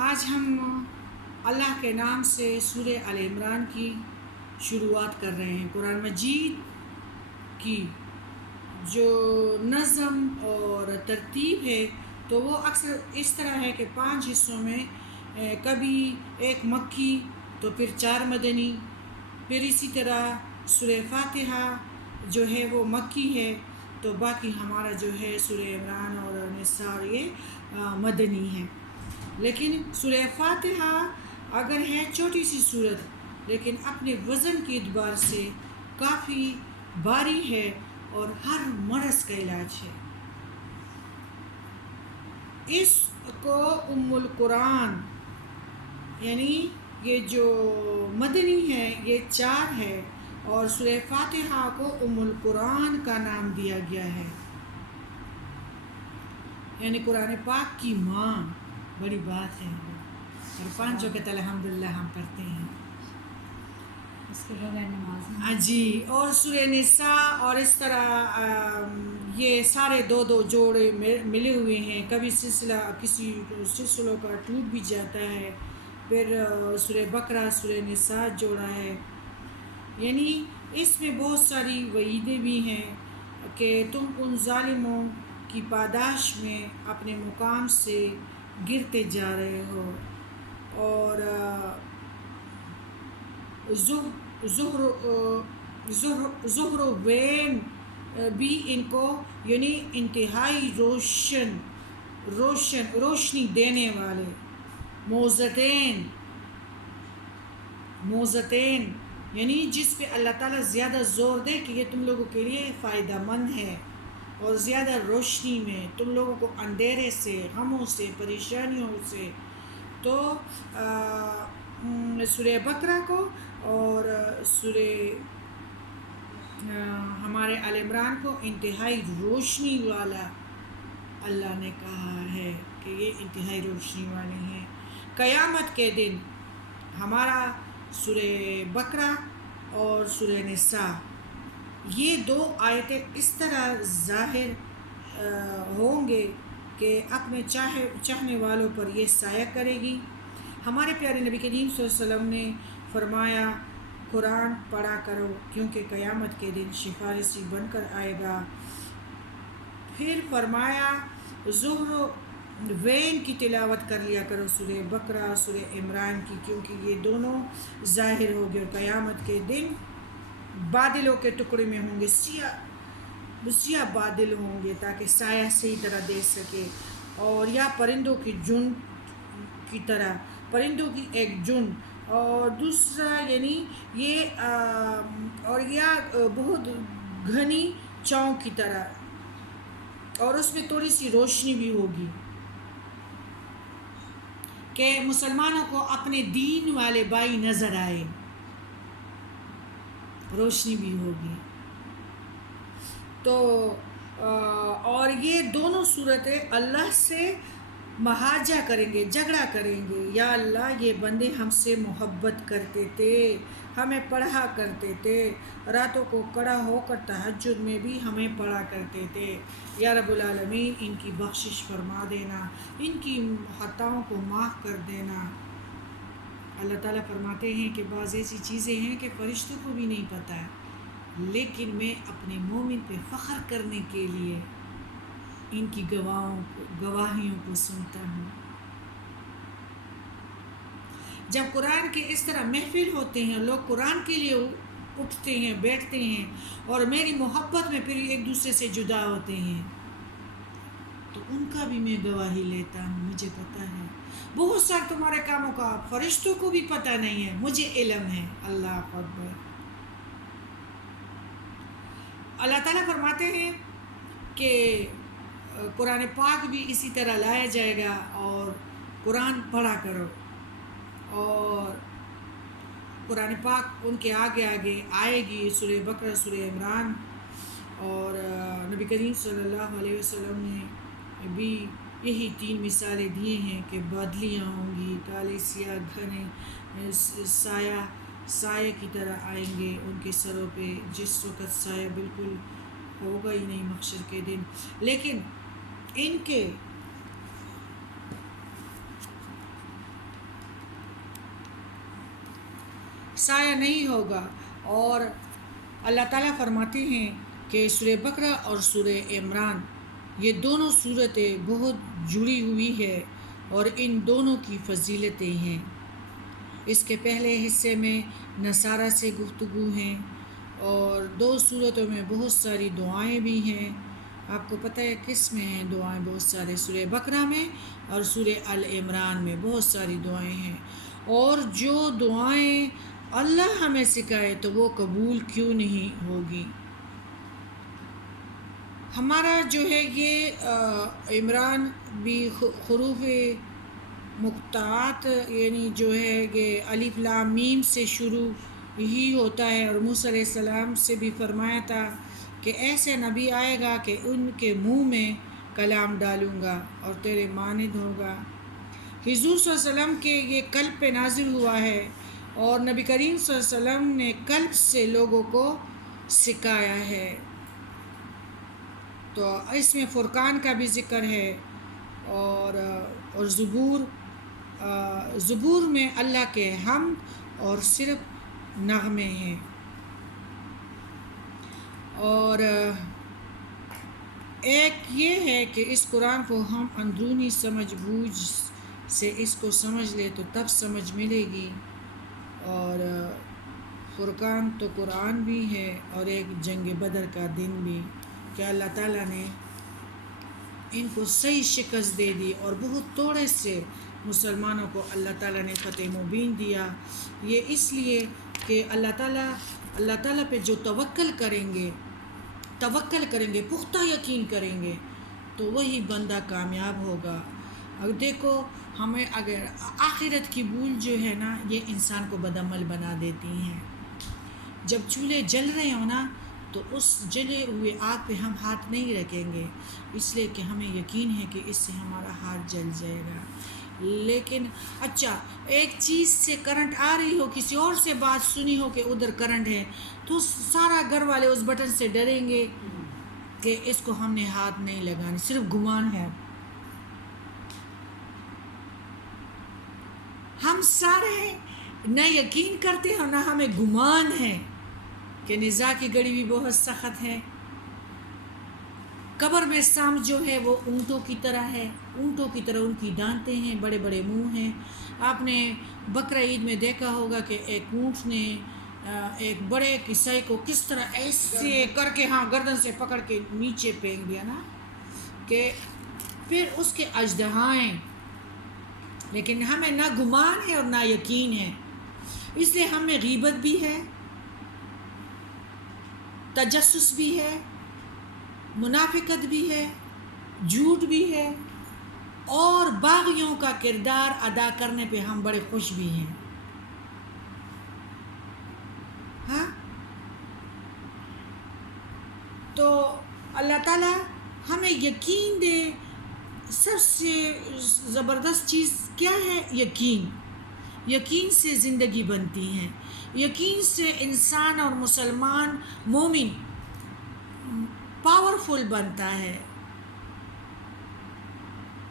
آج ہم اللہ کے نام سے سورہ آل عمران کی شروعات کر رہے ہیں۔ قرآن مجید کی جو نظم اور ترتیب ہے تو وہ اکثر اس طرح ہے کہ 5 حصوں میں کبھی ایک مکی تو پھر 4 مدنی، پھر اسی طرح سورہ فاتحہ جو ہے وہ مکی ہے تو باقی ہمارا جو ہے سورہ عمران اور نساء یہ مدنی ہے۔ لیکن سورہ فاتحہ اگر ہے چھوٹی سی صورت لیکن اپنے وزن کے اعتبار سے کافی بھاری ہے اور ہر مرض کا علاج ہے۔ اس کو ام القرآن یعنی یہ جو مدنی ہے یہ 4 ہے اور سورہ فاتحہ کو ام القرآن کا نام دیا گیا ہے، یعنی قرآن پاک کی ماں۔ بڑی بات ہے اور 5 وقت الحمدللہ ہم پڑھتے ہیں اس کے بغیر نماز جی۔ اور سورہ نساء اور اس طرح یہ سارے 2 جوڑے ملے ہوئے ہیں، کبھی کسی سلسلوں کا ٹوٹ بھی جاتا ہے، پھر سورہ بقرہ سورہ نساء جوڑا ہے، یعنی اس میں بہت ساری وعیدیں بھی ہیں کہ تم ان ظالموں کی پاداش میں اپنے مقام سے گرتے جا رہے ہو۔ اور زہر و وین بھی ان کو یعنی انتہائی روشنی دینے والے موزتین یعنی جس پہ اللہ تعالیٰ زیادہ زور دے کہ یہ تم لوگوں کے لیے فائدہ مند ہے اور زیادہ روشنی میں تم لوگوں کو اندھیرے سے، غموں سے، پریشانیوں سے۔ تو سورہ بقرہ کو اور سورہ ہمارے آل عمران کو انتہائی روشنی والا اللہ نے کہا ہے کہ یہ انتہائی روشنی والے ہیں۔ قیامت کے دن ہمارا سورہ بقرہ اور سورہ نساء یہ 2 آیتیں اس طرح ظاہر ہوں گے کہ اپنے چاہنے والوں پر یہ سایہ کرے گی۔ ہمارے پیارے نبی کریم صلی اللہ علیہ وسلم نے فرمایا قرآن پڑھا کرو کیونکہ قیامت کے دن سفارشی بن کر آئے گا۔ پھر فرمایا زہر و وین کی تلاوت کر لیا کرو، سورہ بقرہ سورہ عمران کی، کیونکہ یہ دونوں ظاہر ہو گئے۔ قیامت کے دن بادلوں کے ٹکڑے میں ہوں گے، سیاہ بادل ہوں گے تاکہ سایہ صحیح طرح دے سکے، اور یا پرندوں کی جھنڈ کی طرح، پرندوں کی ایک جھنڈ، اور دوسرا یعنی یہ اور یا بہت گھنی چاؤں کی طرح، اور اس میں تھوڑی سی روشنی بھی ہوگی کہ مسلمانوں کو اپنے دین والے بھائی نظر آئے، روشنی بھی ہوگی۔ تو اور یہ دونوں صورتیں اللہ سے مہاجہ کریں گے، جھگڑا کریں گے، یا اللہ یہ بندے ہم سے محبت کرتے تھے، ہمیں پڑھا کرتے تھے، راتوں کو کھڑا ہو کر تہجد میں بھی ہمیں پڑھا کرتے تھے، یا رب العالمین ان کی بخشش فرما دینا، ان کی خطاؤں کو معاف کر دینا۔ اللہ تعالیٰ فرماتے ہیں کہ بعض ایسی چیزیں ہیں کہ فرشتوں کو بھی نہیں پتہ ہے، لیکن میں اپنے مومن پہ فخر کرنے کے لیے ان کی گواہیوں کو سنتا ہوں۔ جب قرآن کے اس طرح محفل ہوتے ہیں، لوگ قرآن کے لیے اٹھتے ہیں، بیٹھتے ہیں اور میری محبت میں پھر ایک دوسرے سے جدا ہوتے ہیں تو ان کا بھی میں گواہی لیتا ہوں، مجھے پتہ ہے۔ بہت سارے تمہارے کاموں کا فرشتوں کو بھی پتہ نہیں ہے، مجھے علم ہے۔ اللہ اکبر۔ اللہ تعالیٰ فرماتے ہیں کہ قرآن پاک بھی اسی طرح لایا جائے گا اور قرآن پڑھا کرو، اور قرآن پاک ان کے آگے آئے گی، سورہ بقرہ سورہ عمران، اور نبی کریم صلی اللہ علیہ وسلم نے بھی یہی 3 مثالیں دیے ہیں کہ بادلیاں ہوں گی، کالے سیاہ گھنے سایہ کی طرح آئیں گے ان کے سروں پہ، جس وقت سایہ بالکل ہوگا ہی نہیں محشر کے دن، لیکن ان کے سایہ نہیں ہوگا. اور اللہ تعالیٰ فرماتے ہیں کہ سورہ بقرہ اور سورہ عمران یہ دونوں صورتیں بہت جڑی ہوئی ہے اور ان دونوں کی فضیلتیں ہیں. اس کے پہلے حصے میں نصارہ سے گفتگو ہیں اور 2 صورتوں میں بہت ساری دعائیں بھی ہیں. آپ کو پتہ ہے کس میں ہیں دعائیں؟ بہت سارے سورہ بقرہ میں اور سورہ العمران میں بہت ساری دعائیں ہیں. اور جو دعائیں اللہ ہمیں سکھائے تو وہ قبول کیوں نہیں ہوگی. ہمارا جو ہے یہ عمران بھی حروف مقطعات یعنی جو ہے یہ الف لام میم سے شروع ہی ہوتا ہے. اور موسیٰ علیہ السلام سے بھی فرمایا تھا کہ ایسے نبی آئے گا کہ ان کے منہ میں کلام ڈالوں گا اور تیرے مانند ہوگا. حضور صلی اللہ علیہ وسلم کے یہ قلب پہ نازل ہوا ہے اور نبی کریم صلی اللہ علیہ وسلم نے قلب سے لوگوں کو سکھایا ہے. تو اس میں فرقان کا بھی ذکر ہے اور زبور میں اللہ کے حمد اور صرف نغمے ہیں. اور ایک یہ ہے کہ اس قرآن کو ہم اندرونی سمجھ بوجھ سے اس کو سمجھ لے تو تب سمجھ ملے گی. اور فرقان تو قرآن بھی ہے اور ایک جنگ بدر کا دن بھی کہ اللہ تعالیٰ نے ان کو صحیح شکست دے دی اور بہت تھوڑے سے مسلمانوں کو اللہ تعالیٰ نے فتح مبین دیا. یہ اس لیے کہ اللہ تعالیٰ پہ جو توکل کریں گے پختہ یقین کریں گے تو وہی بندہ کامیاب ہوگا. اب دیکھو ہمیں اگر آخرت کی بھول جو ہے نا یہ انسان کو بدعمل بنا دیتی ہیں. جب چولہے جل رہے ہوں نا تو اس جلے ہوئے آگ پہ ہم ہاتھ نہیں رکھیں گے اس لیے کہ ہمیں یقین ہے کہ اس سے ہمارا ہاتھ جل جائے گا. لیکن اچھا ایک چیز سے کرنٹ آ رہی ہو کسی اور سے بات سنی ہو کہ ادھر کرنٹ ہے تو سارا گھر والے اس بٹن سے ڈریں گے کہ اس کو ہم نے ہاتھ نہیں لگانے صرف گمان ہے. ہم سارے نہ یقین کرتے ہیں اور نہ ہمیں گمان ہے کہ نزاع کی گھڑی بھی بہت سخت ہے. قبر میں سام جو ہے وہ اونٹوں کی طرح ہے، اونٹوں کی طرح ان کی دانتیں ہیں، بڑے بڑے منہ ہیں. آپ نے بقرہ عید میں دیکھا ہوگا کہ ایک اونٹ نے ایک بڑے کسائی کو کس طرح ایسے کر کے گردن سے پکڑ کے نیچے پھینک دیا نا کہ پھر اس کے اژدہائیں. لیکن ہمیں نہ گمان ہے اور نہ یقین ہے اس لیے ہمیں غیبت بھی ہے، تجسس بھی ہے، منافقت بھی ہے، جھوٹ بھی ہے اور باغیوں کا کردار ادا کرنے پہ ہم بڑے خوش بھی ہیں. ہاں تو اللہ تعالیٰ ہمیں یقین دے. سب سے زبردست چیز کیا ہے؟ یقین سے زندگی بنتی ہے. یقین سے انسان اور مسلمان مومن پاورفل بنتا ہے.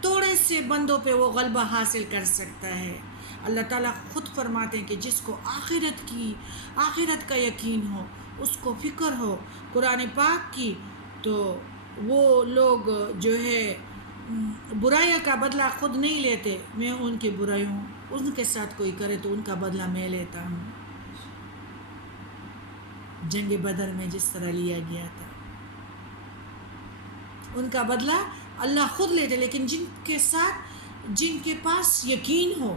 تھوڑے سے بندوں پہ وہ غلبہ حاصل کر سکتا ہے. اللہ تعالیٰ خود فرماتے ہیں کہ جس کو آخرت کا یقین ہو، اس کو فکر ہو قرآن پاک کی، تو وہ لوگ جو ہے برائیوں کا بدلہ خود نہیں لیتے. میں ان کی برائیوں ان کے ساتھ کوئی کرے تو ان کا بدلہ میں لیتا ہوں. جنگ بدر میں جس طرح لیا گیا تھا ان کا بدلہ اللہ خود لیتے، لیکن جن کے پاس یقین ہو.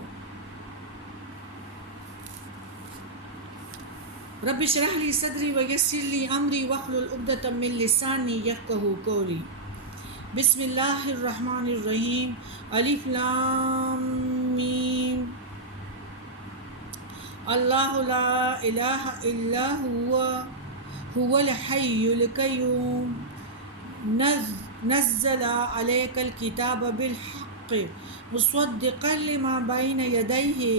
رب اشرح لی صدری ویسر لی امری واحلل عقدۃ من لسانی یفقہوا قولی. بسم اللہ الرحمن الرحیم. الف لام میم. اللہ لا الہ الا هو الحی القیوم نزل علیک الکتاب بالحق مصدقا لما بین یدیہ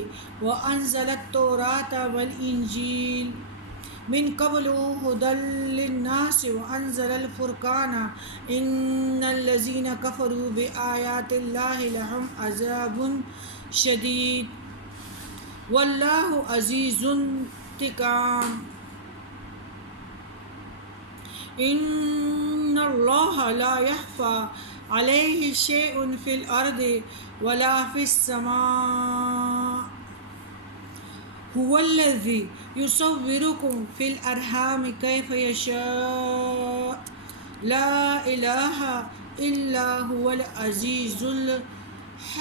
وانزل التوراة والانجیل من قبل هدى للناس وانزل الفرقان ان الذين كفروا بآيات الله لهم عذاب شديد والله عزيز الاستقام ان اللہ لا یخفی علیہ شیء فی الارض ولا فی السماء هو الذی یصورکم فی الارحام کیف یشاء لا الہ الا هو العزیز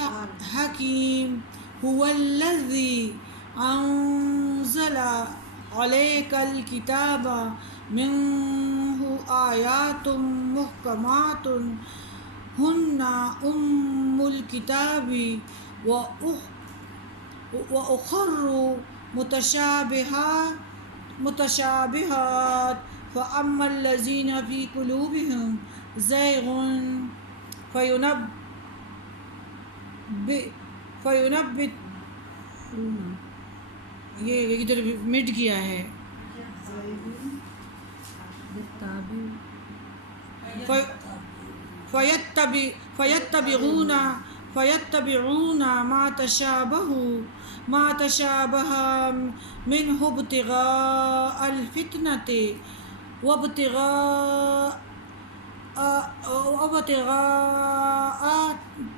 الحکیم هو الذی انزل علیک الکتاب منه آیات محکمات ہن الکتاب وأخر متشابہات فأما الذین فی قلوبہم زیغ فینبت یہ ادھر مٹ گیا ہے فیتبعون ما تشابہ منہ ابتغاء الفتنة وابتغاء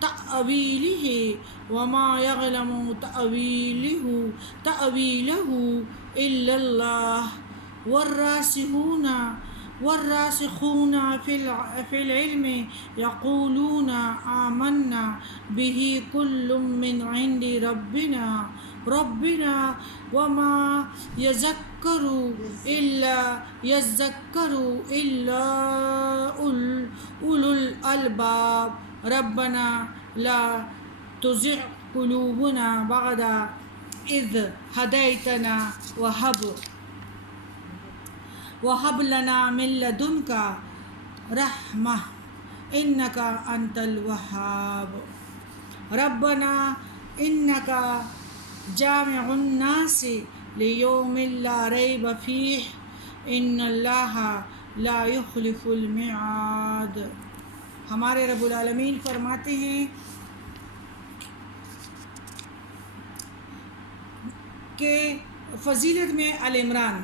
تأویلہ وما یعلم تأویلہ الا اللہ والراسخون فی العلم یقولون آمنا به کل من عند ربنا وما یذکر الا اولو الالباب ربنا لا تزغ قلوبنا بعد اذ ہدیتنا وہب لنا من لدنک رحمہ انک انت الوہاب ربنا انک جامع الناس لیوم لا ریب فیہ ان اللہ لا یخلف المعاد۔ ہمارے رب العالمین فرماتے ہیں کہ فضیلت میں العمران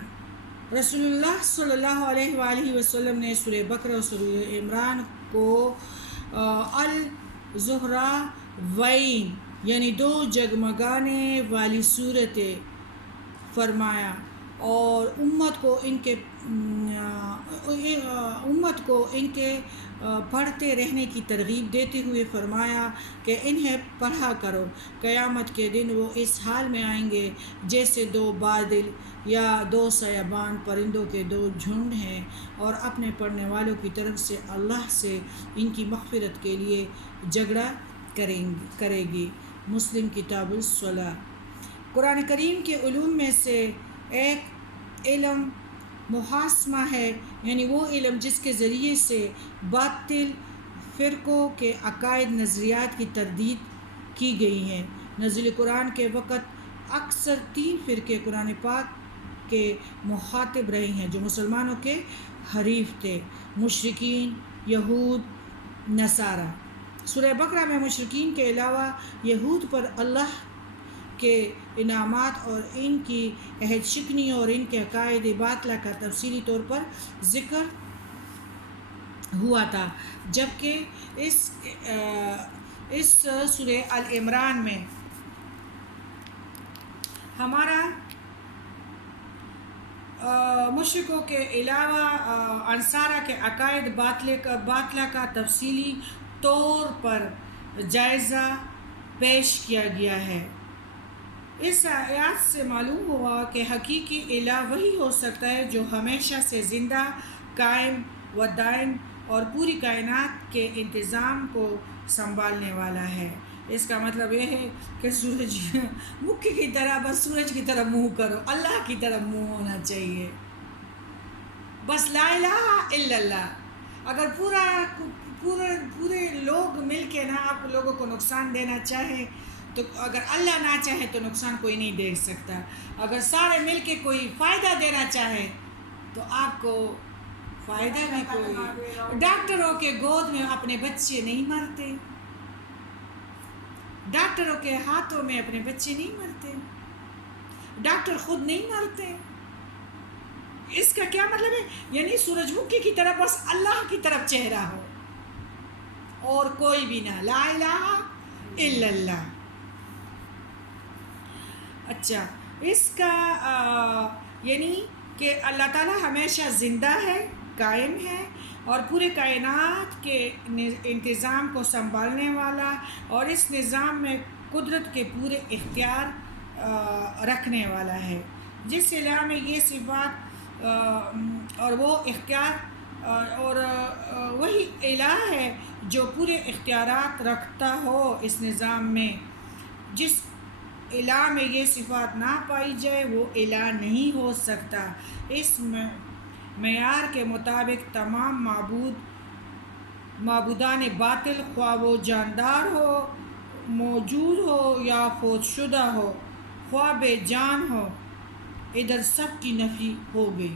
رسول اللہ صلی اللہ علیہ وآلہ وسلم نے سورہ بقرہ اور سورہ عمران کو الزہرا وین یعنی دو جگمگانے والی صورتیں فرمایا اور امت کو ان کے پڑھتے رہنے کی ترغیب دیتے ہوئے فرمایا کہ انہیں پڑھا کرو، قیامت کے دن وہ اس حال میں آئیں گے جیسے دو بادل یا دو سیابان پرندوں کے دو جھنڈ ہیں، اور اپنے پڑھنے والوں کی طرف سے اللہ سے ان کی مغفرت کے لیے جھگڑا کرے گی۔ مسلم کتاب الصلاۃ۔ قرآن کریم کے علوم میں سے ایک علم محاسمہ ہے، یعنی وہ علم جس کے ذریعے سے باطل فرقوں کے عقائد نظریات کی تردید کی گئی ہے۔ نزول قرآن کے وقت اکثر 3 فرقے قرآن پاک کے مخاطب رہے ہیں جو مسلمانوں کے حریف تھے: مشرکین، یہود، نصارہ۔ سورہ بقرہ میں مشرکین کے علاوہ یہود پر اللہ کے انعامات اور ان کی عہد شکنی اور ان کے عقائد باطلہ کا تفصیلی طور پر ذکر ہوا تھا، جبکہ اس سورہ العمران میں ہمارا مشرکوں کے علاوہ انصارہ کے عقائد باطلہ کا تفصیلی طور پر جائزہ پیش کیا گیا ہے۔ اس آیات سے معلوم ہوا کہ حقیقی الہ وہی ہو سکتا ہے جو ہمیشہ سے زندہ، قائم و دائم اور پوری کائنات کے انتظام کو سنبھالنے والا ہے۔ اس کا مطلب یہ ہے کہ سورج مکھی کی طرح بس سورج کی طرف منہ کرو، اللہ کی طرف منہ ہونا چاہیے، بس لا الہ الا اللہ۔ اگر پورے لوگ مل کے نہ آپ لوگوں کو نقصان دینا چاہے تو اگر اللہ نہ چاہے تو نقصان کوئی نہیں دے سکتا۔ اگر سارے مل کے کوئی فائدہ دینا چاہے تو آپ کو فائدہ بھی کوئی۔ ڈاکٹروں کے گود میں اپنے بچے نہیں مرتے، ڈاکٹروں کے ہاتھوں میں اپنے بچے نہیں مرتے۔ ڈاکٹر خود نہیں مرتے. اس کا کیا مطلب ہے؟ یعنی سورج مکھی کی طرف بس اللہ کی طرف چہرہ ہو اور کوئی بھی نہ. لا الہ الا اللہ. اچھا، اس کا یعنی کہ اللہ تعالیٰ ہمیشہ زندہ ہے، قائم ہے اور پورے کائنات کے انتظام کو سنبھالنے والا اور اس نظام میں قدرت کے پورے اختیار رکھنے والا ہے. جس الہ میں یہ صفات اور وہ اختیار اور وہی الہ ہے جو پورے اختیارات رکھتا ہو اس نظام میں. جس الہ میں یہ صفات نہ پائی جائے وہ الہ نہیں ہو سکتا. اس معیار کے مطابق تمام معبودان باطل، خواہ وہ جاندار ہو، موجود ہو یا فوت شدہ ہو، خواہ بے جان ہو، ادھر سب کی نفی ہو گئی.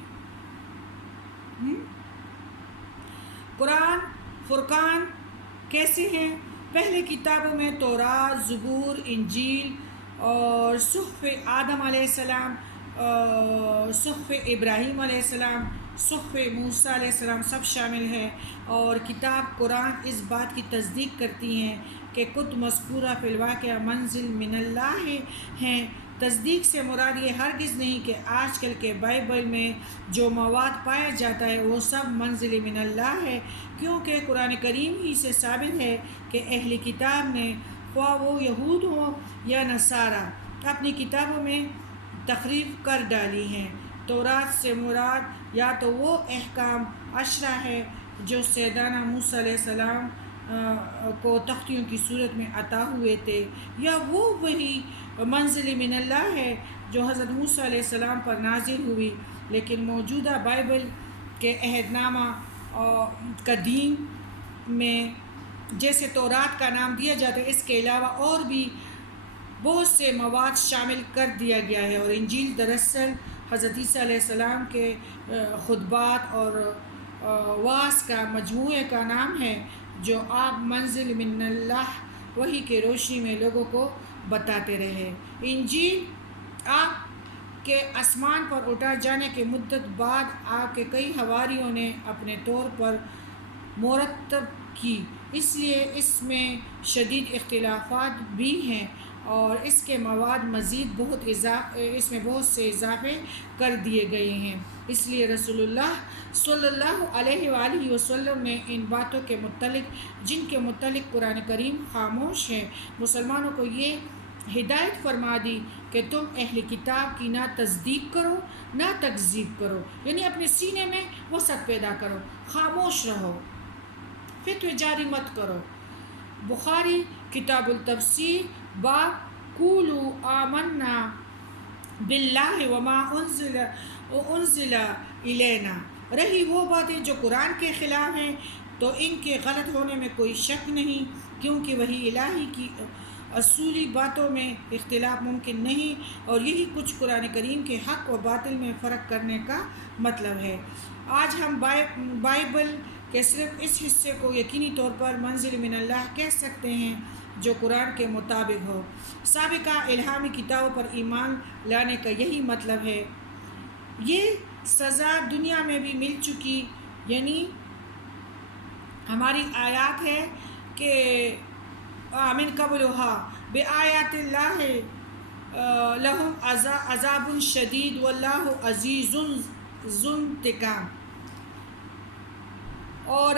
قرآن فرقان کیسے ہیں؟ پہلے کتابوں میں تورات، زبور، انجیل اور صحف آدم علیہ السلام، صحف ابراہیم علیہ السلام، صحف موسیٰ علیہ السلام سب شامل ہیں. اور کتاب قرآن اس بات کی تصدیق کرتی ہیں کہ کتب مذکورہ فی الواقع منزل من اللہ ہیں. تصدیق سے مراد یہ ہرگز نہیں کہ آج کل کے بائبل میں جو مواد پایا جاتا ہے وہ سب منزل من اللہ ہے، کیونکہ قرآن کریم ہی سے ثابت ہے کہ اہل کتاب نے، خواہ وہ یہود ہوں یا نصارہ، اپنی کتابوں میں تحریف کر ڈالی ہیں. تورات سے مراد یا تو وہ احکام 10 ہے جو سیدنا موسیٰ علیہ السلام کو تختیوں کی صورت میں عطا ہوئے تھے، یا وہ وہی منزل من اللہ ہے جو حضرت موسیٰ علیہ السلام پر نازل ہوئی. لیکن موجودہ بائبل کے عہد نامہ قدیم میں جیسے تورات کا نام دیا جاتا ہے، اس کے علاوہ اور بھی بہت سے مواد شامل کر دیا گیا ہے. اور انجیل دراصل حضرت عیسیٰ علیہ السلام کے خطبات اور وعظ کا مجموعے کا نام ہے جو آپ منزل من اللہ وحی کے روشنی میں لوگوں کو بتاتے رہے. انجیل آپ کے آسمان پر اٹھا جانے کے مدت بعد آپ کے کئی حواریوں نے اپنے طور پر مرتب کی، اس لیے اس میں شدید اختلافات بھی ہیں اور اس کے مواد مزید اس میں بہت سے اضافے کر دیے گئے ہیں. اس لیے رسول اللہ صلی اللہ علیہ وآلہ وسلم نے ان باتوں کے متعلق جن کے متعلق قرآن کریم خاموش ہے، مسلمانوں کو یہ ہدایت فرما دی کہ تم اہل کتاب کی نہ تصدیق کرو نہ تکذیب کرو. یعنی اپنے سینے میں وسعت پیدا کرو، خاموش رہو، فتوے جاری مت کرو. بخاری کتاب التفسیر باب قولوا آمنا باللہ وما انزل الینا. رہی وہ باتیں جو قرآن کے خلاف ہیں تو ان کے غلط ہونے میں کوئی شک نہیں، کیونکہ وہی الہی کی اصولی باتوں میں اختلاف ممکن نہیں، اور یہی کچھ قرآن کریم کے حق و باطل میں فرق کرنے کا مطلب ہے. آج ہم بائبل کے صرف اس حصے کو یقینی طور پر منزل من اللہ کہہ سکتے ہیں جو قرآن کے مطابق ہو. سابقہ الہامی کتابوں پر ایمان لانے کا یہی مطلب ہے. یہ سزا دنیا میں بھی مل چکی، یعنی ہماری آیات ہے کہ من قبلها بآیات اللہ لہم عذاب شدید واللہ عزیز ذو انتقام. اور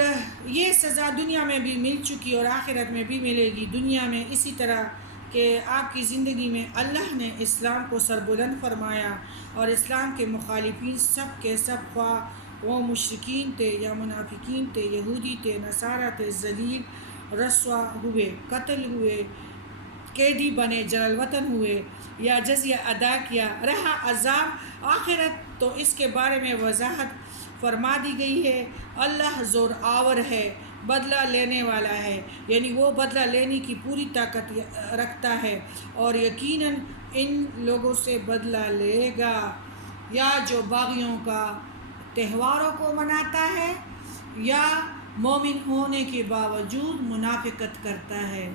یہ سزا دنیا میں بھی مل چکی اور آخرت میں بھی ملے گی. دنیا میں اسی طرح کہ آپ کی زندگی میں اللہ نے اسلام کو سربلند فرمایا اور اسلام کے مخالفین سب کے سب، خواہ وہ مشرکین تھے یا منافقین تھے، یہودی تھے، نصارہ تھے، ذلیل رسوا ہوئے، قتل ہوئے، قیدی بنے، جلال وطن ہوئے یا جزیہ ادا کیا، رہا عذاب آخرت تو اس کے بارے میں وضاحت فرما دی گئی ہے. اللہ زور آور ہے، بدلہ لینے والا ہے، یعنی وہ بدلہ لینے کی پوری طاقت رکھتا ہے اور یقیناً ان لوگوں سے بدلہ لے گا یا جو باغیوں کا تہواروں کو مناتا ہے یا مومن ہونے کے باوجود منافقت کرتا ہے.